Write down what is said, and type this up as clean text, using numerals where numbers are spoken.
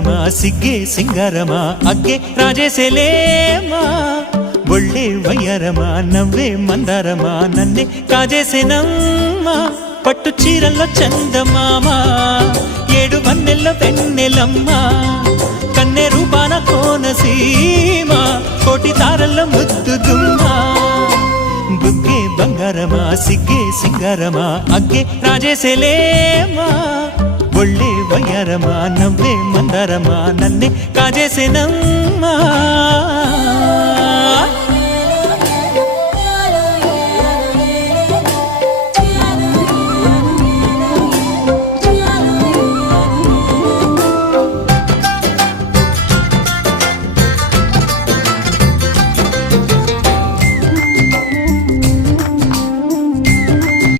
ಬಂಗಾರಮ ಸಿಗ್ಗೆ ಸಿಂಗಾರಮ ಅಗ್ಗೆ ರಾಜೇಸೆಲೇಮಾ ಒಳ್ಳೆ వయ్యారమా నవ్వే మందారమా నన్నే కాజేసేనమ్మా పట్టు చీరల్లో చందమామ ఏడు వన్నెల్లో వెన్నెలమ్మ కన్నె రూపాన కోనసీమ కోటి తారల్లో ముద్దుదుమ్మా బుగ్గే బంగారమా సిగ్గే సింగారమా అగ్గే రాజేసెలేమా ఒళ్ళే వయ్యారమా నవ్వే మందారమా నన్నే కాజేసేనమ్మా